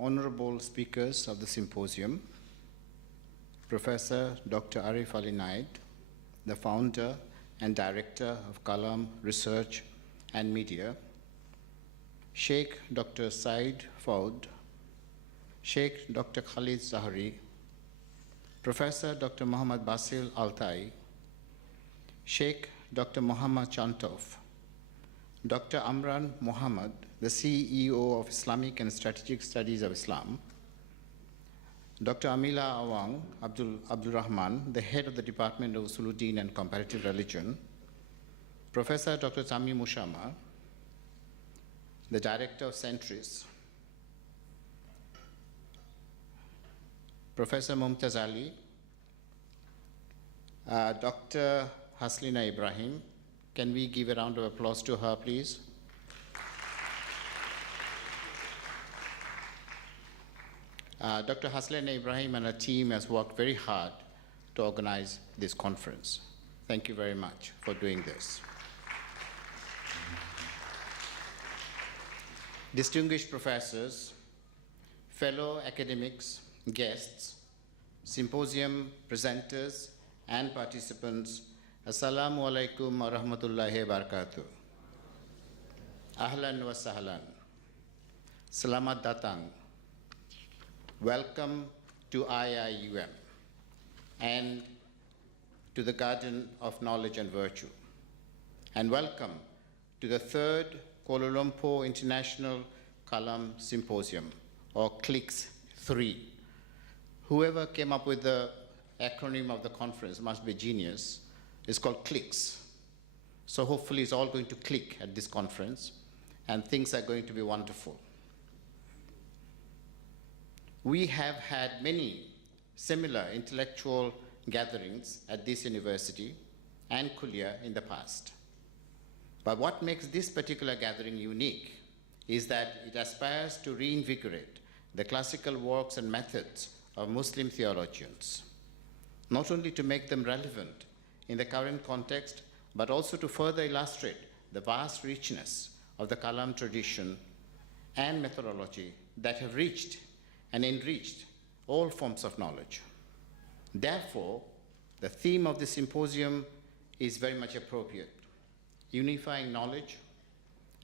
honorable speakers of the symposium, Professor Dr. Arif Ali Naid, the founder and director of Kalam Research and Media, Sheikh Dr. Said Faud, Sheikh Dr. Khalid Zahari, Professor Dr. Muhammad Basil Altai, Sheikh Dr. Muhammad Chantov, Dr. Amran Muhammad, the CEO of Islamic and Strategic Studies of Islam, Dr. Amila Awang Abdul Rahman, the head of the Department of Usuluddin and Comparative Religion, Professor Dr. Tami Mushama, the director of Centris, Professor Mumtaz Ali, Dr. Haslina Ibrahim. Can we give a round of applause to her, please? Dr. Haslina Ibrahim and her team has worked very hard to organize this conference. Thank you very much for doing this. Distinguished professors, fellow academics, guests, symposium presenters, and participants, Assalamu alaikum wa rahmatullahi wa barakatuh. Ahlan wa sahlan. Selamat datang. Welcome to IIUM and to the Garden of Knowledge and Virtue. And welcome to the third Kuala Lumpur International Kalam Symposium, or KLIKS 3. Whoever came up with the acronym of the conference must be a genius. It's called KLIKS. So hopefully it's all going to click at this conference and things are going to be wonderful. We have had many similar intellectual gatherings at this university and Kulliyyah in the past. But what makes this particular gathering unique is that it aspires to reinvigorate the classical works and methods of Muslim theologians, not only to make them relevant in the current context, but also to further illustrate the vast richness of the Kalam tradition and methodology that have reached and enriched all forms of knowledge. Therefore, the theme of the symposium is very much appropriate: unifying knowledge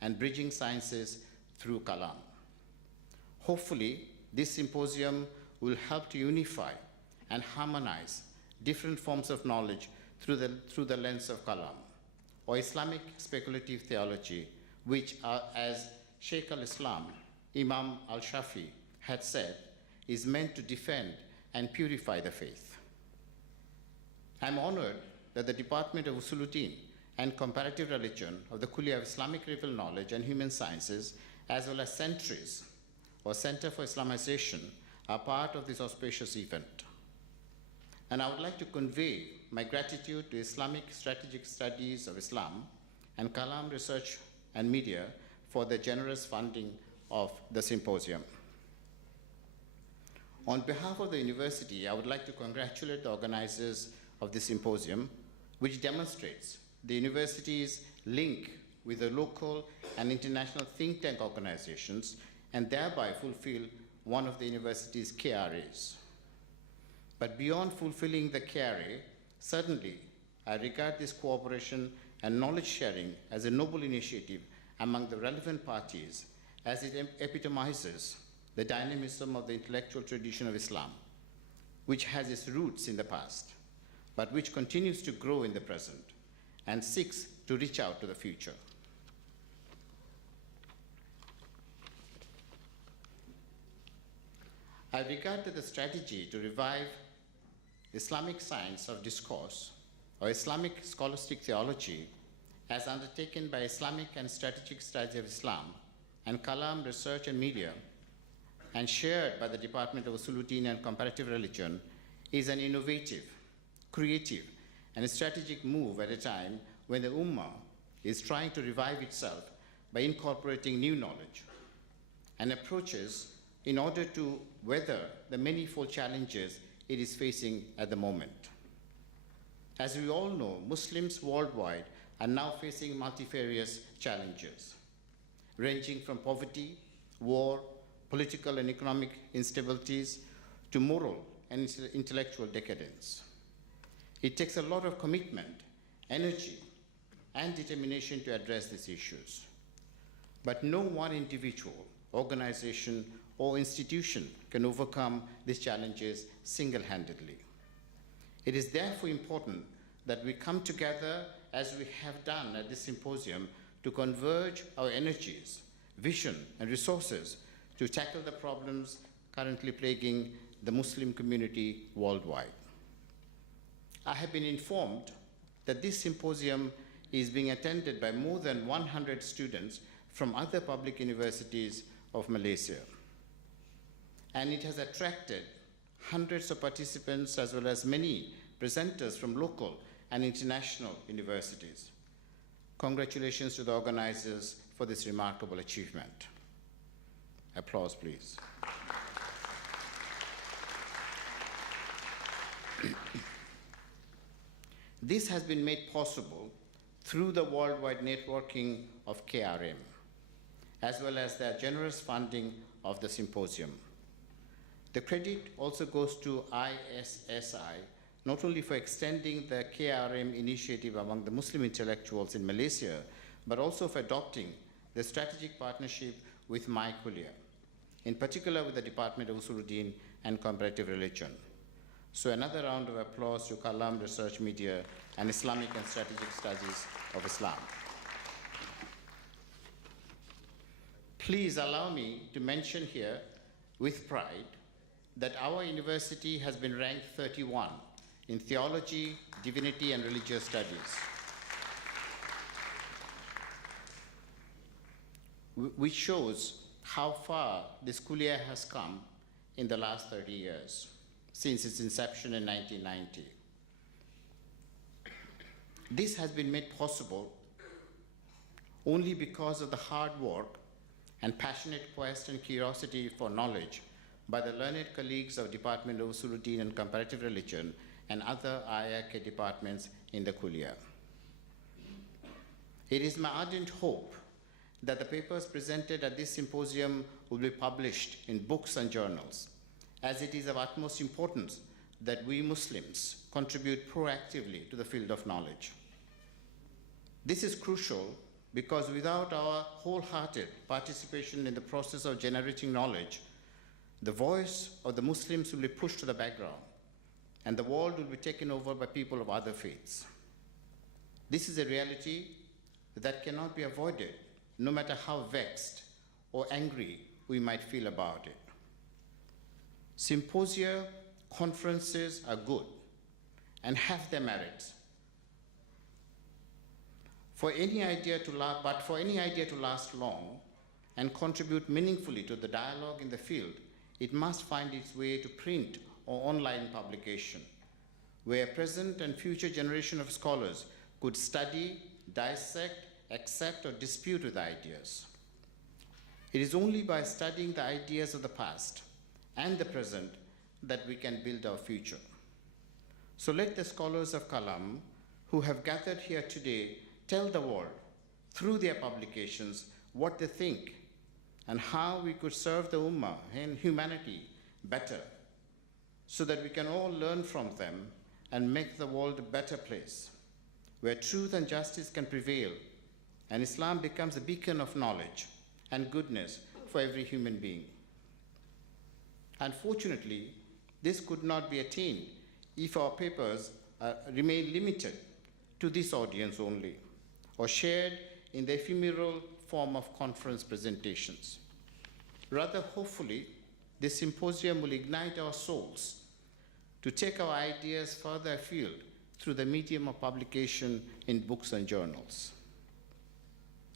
and bridging sciences through Kalam. Hopefully, this symposium will help to unify and harmonize different forms of knowledge through the lens of Kalam, or Islamic speculative theology, which, as Sheikh al-Islam, Imam al-Shafi, had said, is meant to defend and purify the faith. I'm honored that the Department of Usuluddin and Comparative Religion of the Kulliyyah of Islamic Real Knowledge and Human Sciences, as well as Centris, or Center for Islamization, are part of this auspicious event. And I would like to convey my gratitude to Islamic Strategic Studies of Islam and Kalam Research and Media for the generous funding of the symposium. On behalf of the university, I would like to congratulate the organizers of the symposium, which demonstrates the university's link with the local and international think tank organizations and thereby fulfill one of the university's KRAs. But beyond fulfilling the KRA, certainly I regard this cooperation and knowledge sharing as a noble initiative among the relevant parties, as it epitomizes the dynamism of the intellectual tradition of Islam, which has its roots in the past, but which continues to grow in the present and seeks to reach out to the future. I regard that the strategy to revive Islamic science of discourse, or Islamic scholastic theology, as undertaken by Islamic and Strategic Studies of Islam and Kalam Research and Media, and shared by the Department of Usuluddin and Comparative Religion, is an innovative, creative, and a strategic move at a time when the Ummah is trying to revive itself by incorporating new knowledge and approaches in order to weather the manifold challenges it is facing at the moment. As we all know, Muslims worldwide are now facing multifarious challenges, ranging from poverty, war, political and economic instabilities to moral and intellectual decadence. It takes a lot of commitment, energy, and determination to address these issues. But no one individual, organization, or institution can overcome these challenges single-handedly. It is therefore important that we come together as we have done at this symposium to converge our energies, vision, and resources to tackle the problems currently plaguing the Muslim community worldwide. I have been informed that this symposium is being attended by more than 100 students from other public universities of Malaysia. And it has attracted hundreds of participants as well as many presenters from local and international universities. Congratulations to the organizers for this remarkable achievement. Applause, please. This has been made possible through the worldwide networking of KRM, as well as their generous funding of the symposium. The credit also goes to ISSI, not only for extending the KRM initiative among the Muslim intellectuals in Malaysia, but also for adopting the strategic partnership with my Kulliyyah, in particular with the Department of Usuluddin and Comparative Religion. So another round of applause to Kalam Research Media and Islamic and Strategic Studies of Islam. Please allow me to mention here with pride that our university has been ranked 31 in theology, divinity, and religious studies, which shows how far this Kulliyyah has come in the last 30 years, since its inception in 1990. This has been made possible only because of the hard work and passionate quest and curiosity for knowledge by the learned colleagues of Department of Usuluddin and Comparative Religion and other IIK departments in the Kulliyyah. It is my ardent hope that the papers presented at this symposium will be published in books and journals, as it is of utmost importance that we Muslims contribute proactively to the field of knowledge. This is crucial because without our wholehearted participation in the process of generating knowledge, the voice of the Muslims will be pushed to the background, and the world will be taken over by people of other faiths. This is a reality that cannot be avoided, no matter how vexed or angry we might feel about it. Symposia, conferences are good and have their merits. But for any idea to last long and contribute meaningfully to the dialogue in the field, it must find its way to print or online publication, where present and future generation of scholars could study, dissect, accept, or dispute with ideas. It is only by studying the ideas of the past and the present that we can build our future. So let the scholars of Kalam who have gathered here today tell the world through their publications what they think and how we could serve the Ummah and humanity better, so that we can all learn from them and make the world a better place, where truth and justice can prevail and Islam becomes a beacon of knowledge and goodness for every human being. Unfortunately, this could not be attained if our papers remain limited to this audience only, or shared in the ephemeral form of conference presentations. Rather, hopefully, this symposium will ignite our souls to take our ideas further afield through the medium of publication in books and journals.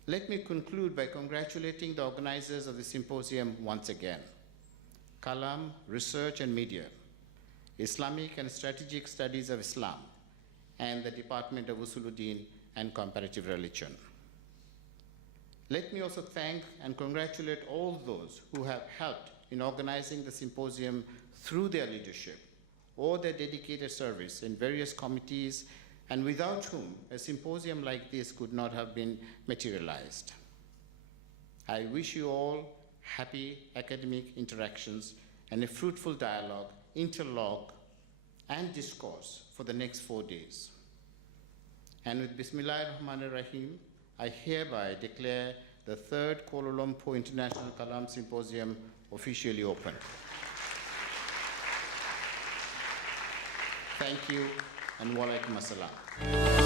Let me conclude by congratulating the organizers of the symposium once again: Kalam Research and Media, Islamic and Strategic Studies of Islam, and the Department of Usuluddin and Comparative Religion. Let me also thank and congratulate all those who have helped in organizing the symposium through their leadership or their dedicated service in various committees, and without whom a symposium like this could not have been materialized. I wish you all happy academic interactions, and a fruitful dialogue, interlogue, and discourse for the next 4 days. And with Bismillahir Rahmanir Rahim, I hereby declare the 3rd Kuala Lumpur International Kalam Symposium officially open. Thank you, and wa alaikum assalam.